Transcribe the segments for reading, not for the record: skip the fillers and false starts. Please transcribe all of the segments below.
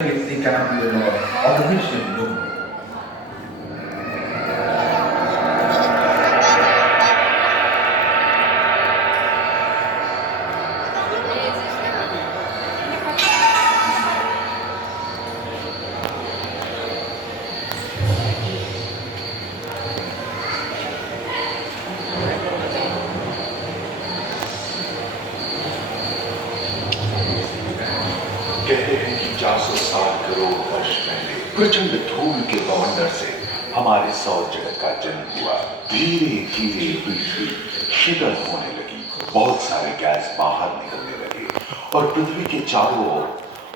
It's the campaign of automation movement. कहते हैं कि 460 करोड़ वर्ष पहले प्रचंड धूल के बवंडर से हमारे सौर जगत का जन्म हुआ। धीरे धीरे पृथ्वी शीतल होने लगी, बहुत सारे गैस बाहर निकलने लगे और पृथ्वी के चारों ओर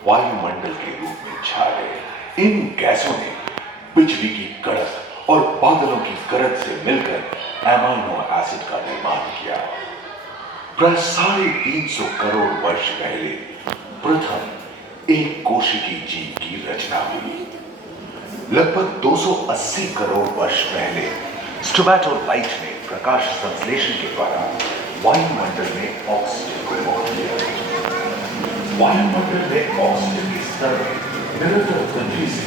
वायुमंडल के रूप में छा गए। इन गैसों ने बिजली की कड़क और बादलों की गरज से मिलकर एमाइनो एसिड का निर्माण किया। प्राय 350 करोड़ वर्ष पहले प्रथम एक कोशिकीय जीव की रचना हुई। लगभग 280 करोड़ वर्ष पहले स्टोमैटोलाइट ने प्रकाश संश्लेषण के द्वारा वायुमंडल में ऑक्सीजन को मोड़ दिया। वायुमंडल में ऑक्सीजन के स्तर में निरंतर वृद्धि से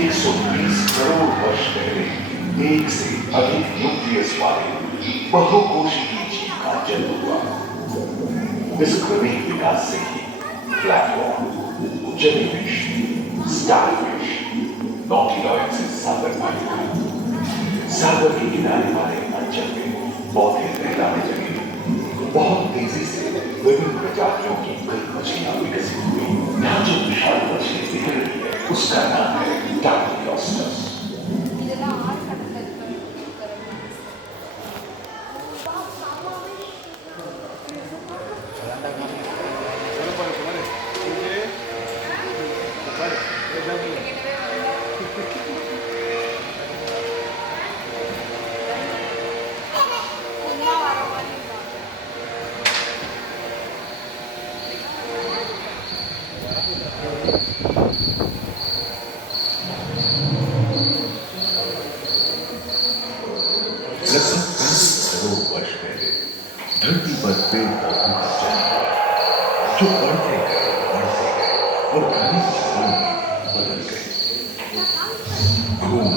120 करोड़ वर्ष पहले एक से अधिक न्यूक्लियस वाले बहुकोशिकीय जीव का जन्म हुआ। इस क्रमिक विकास से ही प्लेटफॉर्म, जेलीफिश, स्टारफिश, नॉटिलॉइड्स सागर पाए गए। सागर के किनारे वाले अंचल में पौधे लहराने लगे। बहुत तेजी से विभिन्न प्रजातियों की कई मछलियां विकसित हुई। यहाँ जो विशाल मछली दिख रही है उसका नाम है डार्कियोस्टस। धरती पर पेड़ पौधों का जन्म हुआ, जो बढ़ते गए और घने जंगलों में बदल गए। घूम,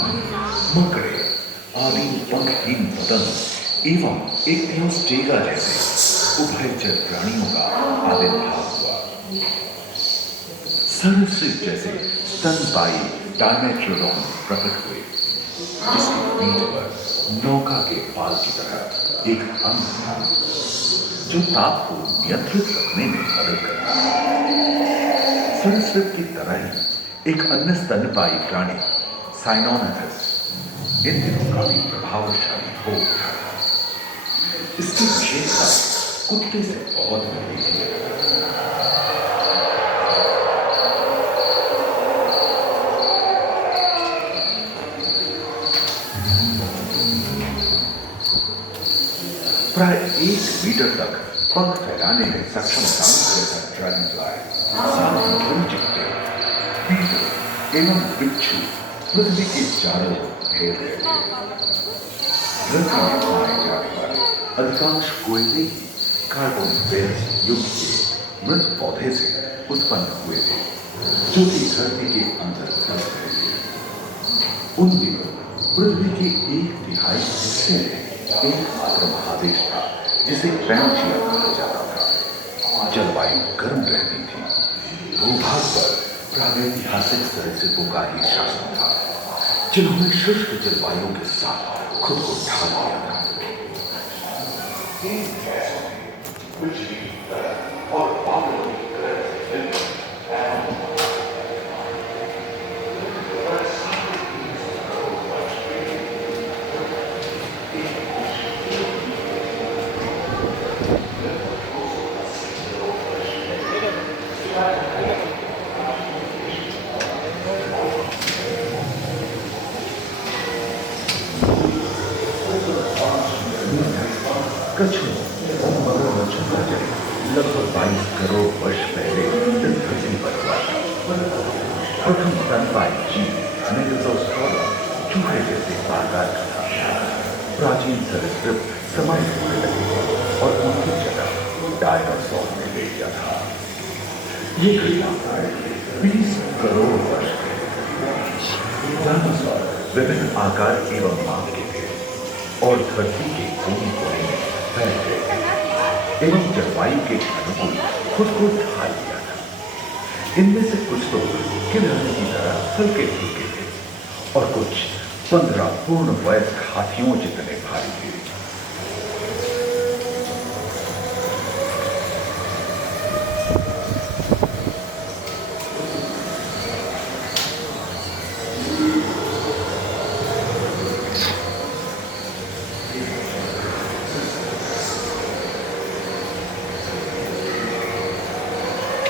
मकड़े आदि पंखहीन पतंग एवं इक्तियोस्टेगा जैसे उभयचर प्राणियों का आविर्भाव हुआ। सरीसृप जैसे स्तनपायी डायमेट्रोडॉन प्रकट हुए, जिसके पीठ पर नौका के पाल की तरह एक अंग था, जो ताप को नियंत्रित रखने में मदद करता है। सरीसृप की तरह ही एक अन्य स्तनपायी प्राणी साइनोमेथस इन दिनों काफी प्रभावशाली हो उठा। इसकी विशेषता कुत्ते से बहुत बड़ी थी। प्राय 1 मीटर तक पंख फैलाने में सक्षम ड्रैगन फ्लाई, साथ ही ध्वनि चिट्टे, बीटल एवं बिच्छू पृथ्वी के चारों ओर घेर रहे थे। धरती में पाए जाने वाले अधिकांश कोयले ही कार्बन बेस युग के मृत पौधे से उत्पन्न हुए थे, जो कि धरती के अंदर फंस गए थे। उन दिनों पृथ्वी के 1/3 हिस्से में एकमात्र महादेश था, जिसे पैंजिया कहा जाता था। जलवायु गर्म रहती थी। भूभाग पर प्रागैतिहासिक सरीसृपों का ही शासन था, जिन्होंने शुष्क जलवायु के साथ खुद को ढाल दिया था। इन गैसों ने बिजली की तरह और बादलों की तरह से मिलकर कछुओं और मगरमच्छों का जन्म लगभग 22 करोड़ वर्ष पहले इस धरती पर हुआ था। प्रथम स्तनपायी जीव मेगाज़ोस्ट्रोडा चूहे जैसे आकार का था। प्राचीन सरीसृप समाहित होने लगे और उनकी जगह डायनासोर ने ले लिया था। ये घटना 20 करोड़ वर्ष के डायनासोर विभिन्न आकार एवं माप के थे और धरती के कोने कोने में फैल गए एवं जलवायु के अनुकूल खुद को ढाल दिया था। इनमें से कुछ तो किलहरी की तरह हल्के फुल्के थे और कुछ 15 पूर्ण वयस्क हाथियों जितने भारी थे।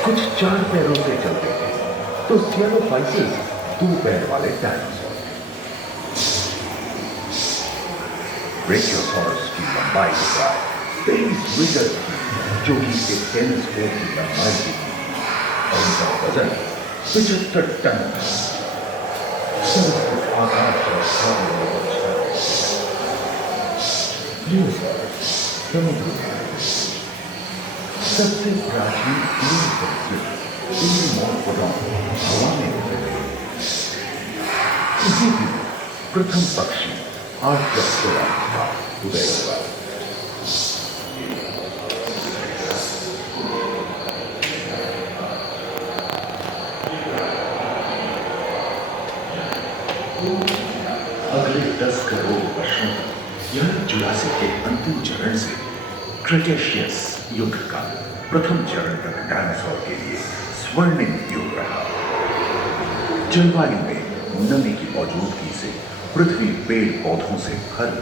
कुछ 4 पैरों से चलते थे तो स्फेनोफाइसिस 2 पैर वाले डायनासोर थे। ब्रेकियोसॉरस की लंबाई प्राय 23 मीटर थी, जो कि एक टेनिस कोर्ट की लंबाई की थी और उनका वजन 75 टन था। सब आकाश और सागरों पर छाए। समुद्र में सबसे प्राचीन तीन संस्कृत हवा में होते थे। इसी दिन प्रथम पक्षी 8 अक्टूबर का उदय हुआ। अगले 10 करोड़ वर्षों तक यानी जुरासिक के अंतिम चरण से क्रेटेशियस युग का प्रथम चरण तक डायनासोर के लिए स्वर्णिम युग रहा। जलवायु में नमी की मौजूदगी से पृथ्वी पेड़ पौधों से भर